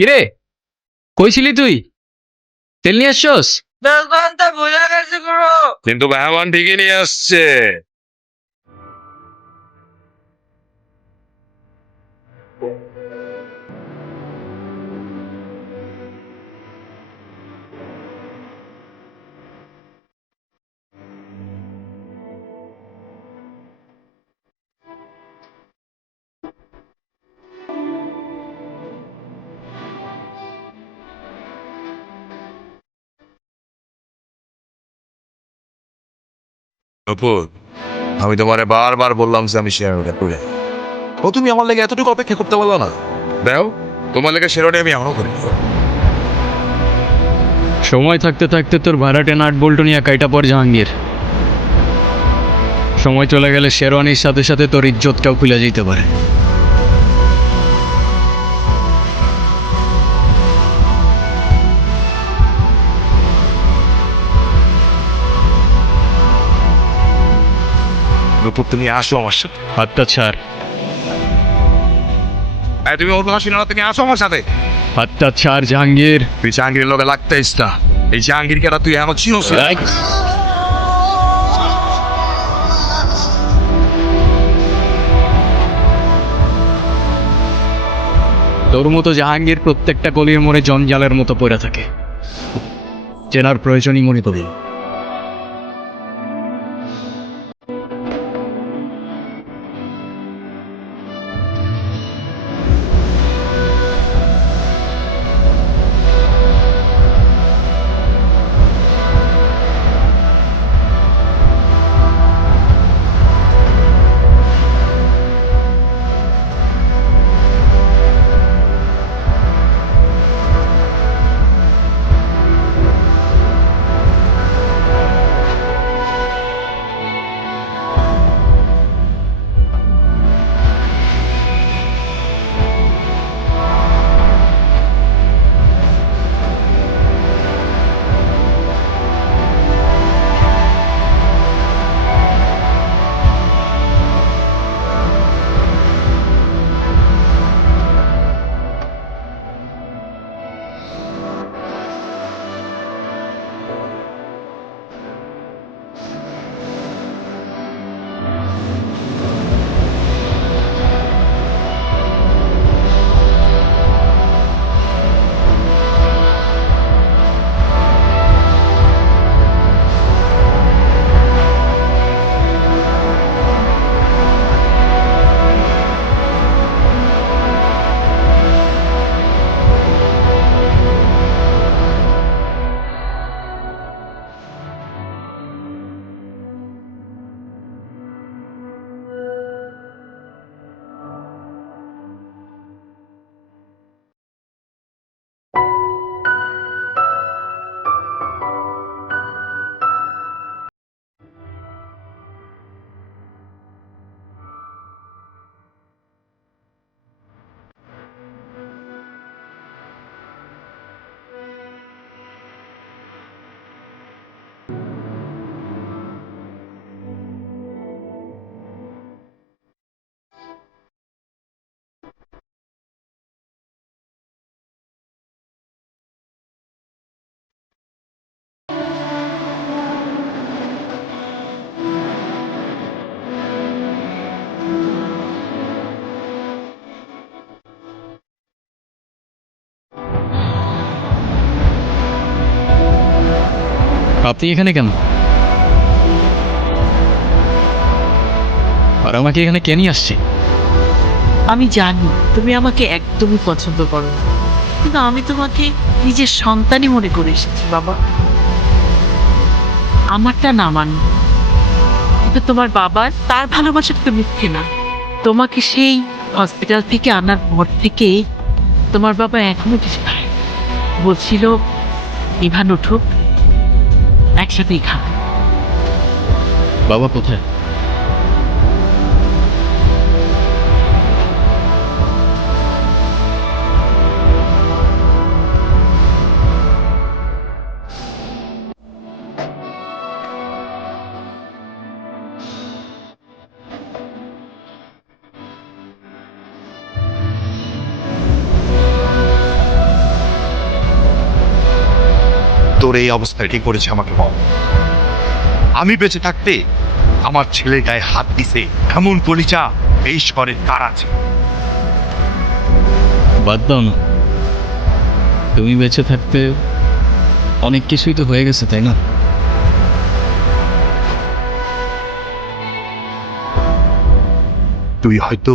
কিরে, কইছিলি তুই তেল নিয়ে আসছস? দোকানটা বোঝা গেছে গুরু। কিন্তু মেহমান ঠিকই নিয়ে আসছে। অপু, আমি তোমারে বারবার বললাম যে আমি শেয়ারটা করে, ও তুমি আমার লেগে এতটুকু অপেক্ষা করতে পারলো না? দেও, তোমার লেগে শেয়ারটা আমি এমনও করি। সময় থাকতে থাকতে তোর ভাড়াটে নাট বল্টু নিয়ে কাইটা পর জাহাঙ্গীর। সময় চলে গেলে শেরওয়ানির সাথে সাথে তোর ইজ্জতটাও খুলে যেতে পারে। অপু, তুমি আসো আমার সাথে। হাতটা ছাড়, তুমি ওর কথা শুনে না, তুমি আসো আমার সাথে। হাতটা ছাড় জাহাঙ্গীর। তুই জাহাঙ্গীরের লোকে লাগতেইস না। এই জাহাঙ্গীর কেটা তুই এখন চিনোস না। তোর মতো জাহাঙ্গীর প্রত্যেকটা গলির মোড়ে জঞ্জালের মতো পড়ে থাকে, চেনার প্রয়োজনই মনে করি। আপনি এখানে কেন? আর আমাকে এখানে কে নিয়ে আসছে? আমি জানি তুমি আমাকে একদমই পছন্দ করো না, কিন্তু আমি তোমাকে নিজের সন্তানই মনে করে এসেছি বাবা। আমারটা না মানি, কিন্তু তোমার বাবার তার ভালোবাসা তো মিথ্যে না। তোমাকে সেই হসপিটাল থেকে আনার পর থেকে তোমার বাবা এখনো কিছু খায়। বলছিল ইভান উঠুক, একসাথেই খাবে। বাবা কোথায়? তোর এই অবস্থায় ঠিক করেছে আমাকে বল। আমি বেঁচে থাকতে আমার ছেলে গায়ে হাত দিছে এমন পরিচা এই শহরের কার আছে? বাদ দাও না, তুমি বেঁচে থাকতে অনেক কিছুই তো হয়ে গেছে, তাই না? তুই হয়তো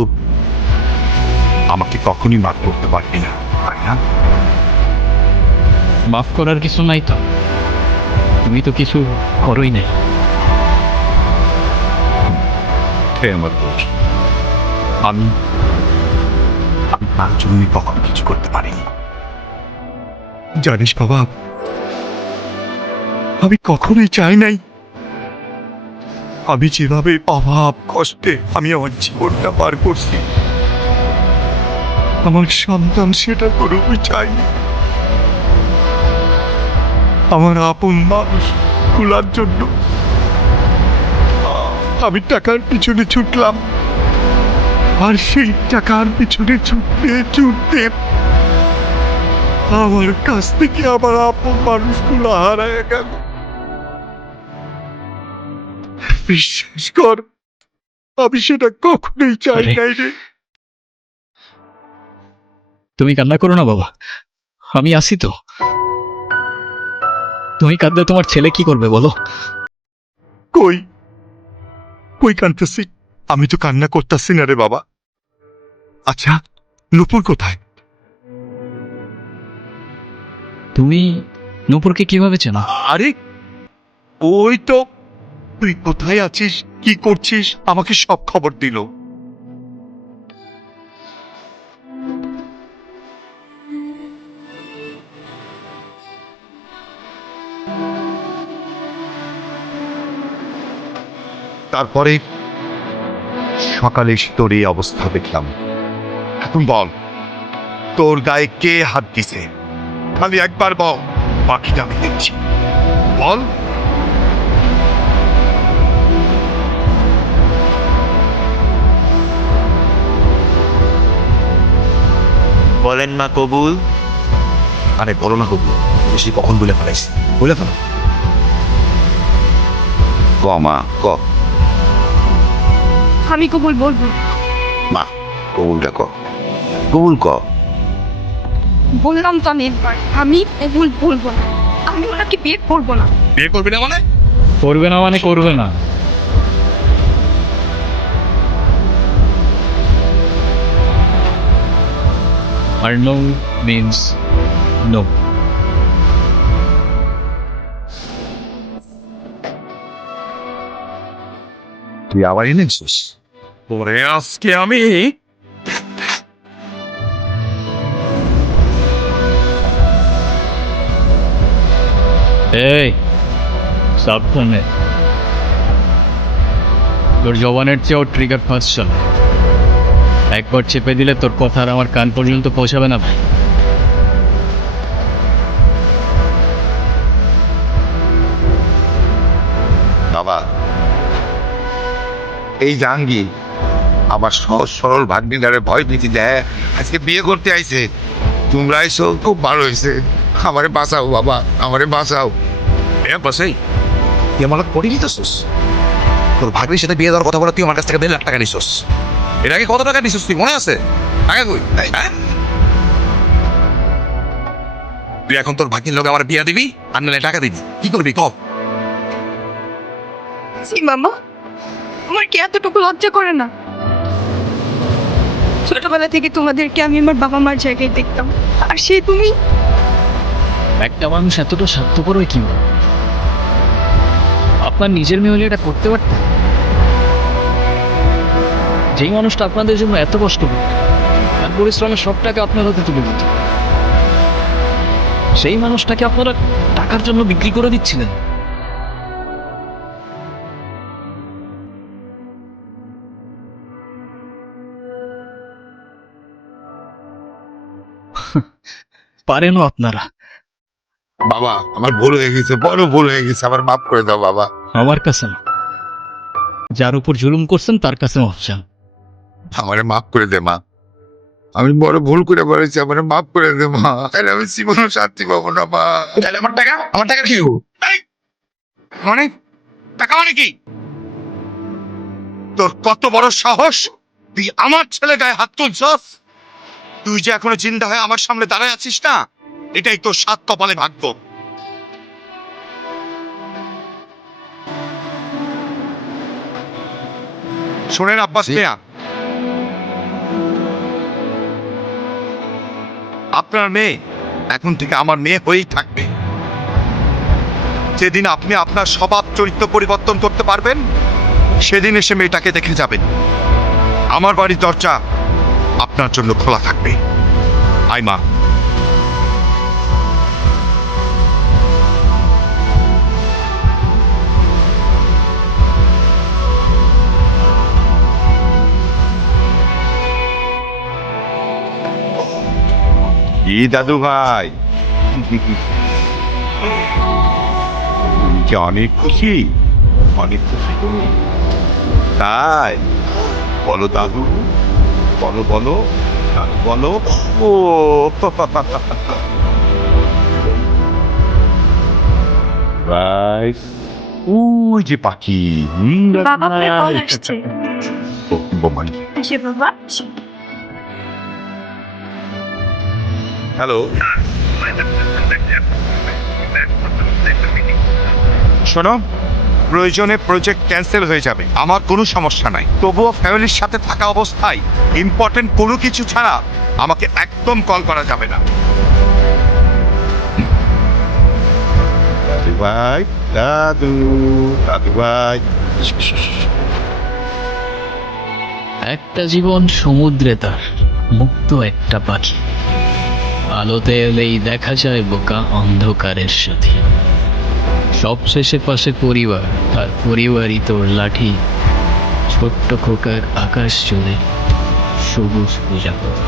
আমাকে কখনই মাফ করতে পারবি না, তাই না? মাফ করার কিছু নাই তো, তুমি তো কিছু করোই নাই। হে আমার দোষ। আমি আমি তার জন্যই কখনো কিছু করতে পারিনি। জানিস বাবা, আমি কখনোই চাই নাই আমি যেভাবে অভাব কষ্টে আমি আমার জীবনটা পার করছি, আমার সন্তান সেটা কোনোই চাইনি। আমার আপন মানুষ গুলার জন্য আমি টাকার পিছনে ছুটলাম, আর সেই টাকার পিছনে ছুটতে ছুটতে আমার কাছ থেকে আমার আপন মানুষগুলো হারায় গেল। বিশ্বাস কর, আমি সেটা কখনোই চাই নাই রে। তুমি কান্না করো না বাবা, আমি আছি তো। তুমি কাঁদলে তোমার ছেলে কি করবে বলো? কই কই কানতেছি? আমি তো কান্না করতেছি না রে বাবা। আচ্ছা, নুপুর কোথায়? তুমি নূপুরকে কিভাবে চেনো? আরে ওই তো, তুই কোথায় আছিস কি করছিস আমাকে সব খবর দিল। তারপরে সকালে এসে তোর এই অবস্থা দেখলাম। এখন বল, তোর গায়ে কে হাত দিছে? খালি একবার বল, বাকিটা আমি দেখছি। বল। বলেন মা কবুল। আরে বলো না কবুল, বেশি কখন বলে ফেলাইছি, বলে ফেলো। ক মা ক। আমি কবুল বলবো। মা কবুলটা ক, কবুল ক। বললাম তো আমি একবার, আমি কবুল বলবো না। আমি ওনাকে বিয়ে করবো না। বিয়ে করবি না মানে? করবে না মানে করবে না। আর নো মিন্স নো। তুই আবার এনেছিস? ওরে আজকে আমি এই সাবধানে, তোর জবানের চেয়েও ট্রিগার ফাস্ট চলে। একবার চেপে দিলে তোর কথা আর আমার কান পর্যন্ত পৌঁছাবে না ভাই। বাবা, এই জাহাঙ্গীর আমার সহজ সরল ভাগ্নিদারে ভয় ভীতি দেয়, আজকে বিয়ে করতে আইছে। তোমরা আইসো, খুব ভালো হয়েছে। আমারে বাঁচাও বাবা, আমারে বাঁচাও। বাসাই তুই আমার পড়ে নিতেছিস। তোর ভাগ্নির সাথে বিয়ে দেওয়ার কথা বলে তুই আমার কাছ থেকে 1.5 লাখ টাকা নিছিস। এর আগে কত টাকা নিছিস তুই মনে আছে? টাকা কই? হ্যাঁ? তুই এখন তোর ভাগ্নির লোক আমার বিয়ে দিবি আর নাহলে টাকা দিবি, কি করবি কব? জি মামা, আমার কি এতটুকু লজ্জা করে না? ছোটবেলা থেকে তোমাদেরকে আমি আমার বাবা মার জায়গায় দেখতাম, আর সে তুমি। একটা মানুষ এতটা স্বার্থপর হয় কি? আপনার নিজের মেয়ে হলে এটা করতে পারতেন? যেই মানুষটা আপনাদের জন্য এত কষ্ট করত, তার পরিশ্রমের সব টাকা আপনার হাতে তুলে দিত, সেই মানুষটাকে আপনারা টাকার জন্য বিক্রি করে দিচ্ছিলেন। পারেনও আপনারা। বাবা, আমার ভুল হয়ে গেছে, বড় ভুল হয়ে গেছে, আমার মাফ করে দাও বাবা। আমার কাছে না, যার উপর জুলুম করছেন তার কাছে মাফ চান। আমারে মাফ করে দে মা। আমি বড় ভুল করে বলেছি, আমার মাফ করে দে মা। তাহলে আমি জীবনও শান্তি পাবো না মা। তাহলে আমার টাকা কি হবো? মানে টাকা মানে কি? তোর কত বড় সাহস, তুই আমার ছেলে গায়ে হাত তুলছস? তুই যে এখনো জিন্দা হয়ে আমার সামনে দাঁড়ায় আছিস না, এটাই তোর সাত কপালে ভাগ্য। শোনেন আব্বাস মিয়া, আপনার মেয়ে এখন থেকে আমার মেয়ে হয়েই থাকবে। যেদিন আপনি আপনার স্বভাব চরিত্র পরিবর্তন করতে পারবেন, সেদিন এসে মেয়েটাকে দেখে যাবেন। আমার বাড়ির দরজা আপনার জন্য খোলা থাকবে। আই মা। কি দাদু ভাই, তুমি কি অনেক খুশি? অনেক খুশি তুমি? তাই বলো দাদু, বলো বলো দাদু বলো। ও ভাই, ওই যে পাখি। বাবা আপনার কল আসছে। বোমাই। আসে বাবা। হ্যালো, শোনো, প্রয়োজনে প্রজেক্ট ক্যান্সেল হয়ে যাবে, আমার কোনো সমস্যা নাই। তবুও ফ্যামিলির সাথে থাকা অবস্থায় ইম্পর্টেন্ট কোনো কিছু ছাড়া আমাকে একদম কল করা যাবে না। দাদু ভাই, দাদু, দাদু ভাই। একটা জীবন সমুদ্রে তার মুক্ত একটা পাখি, আলোতে এলেই দেখা যায় বোকা অন্ধকারের সাথে। সবশেষে পাশে পরিবার, আর পরিবারই তোর লাঠি। ছোট্ট খোকার আকাশ জুড়ে সবুজ প্রজাপতি।